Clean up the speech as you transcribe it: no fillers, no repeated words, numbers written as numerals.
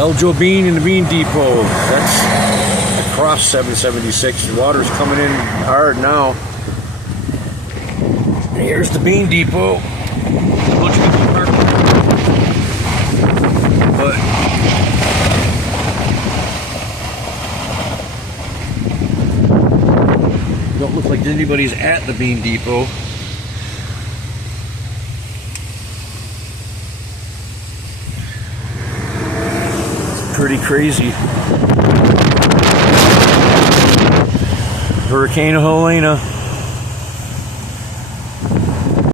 Eljo Bean and the Bean Depot. That's across 776. The water's coming in hard now. And here's the Bean Depot. A bunch of people parked. But don't look like anybody's at the Bean Depot. Pretty crazy. Hurricane Helene.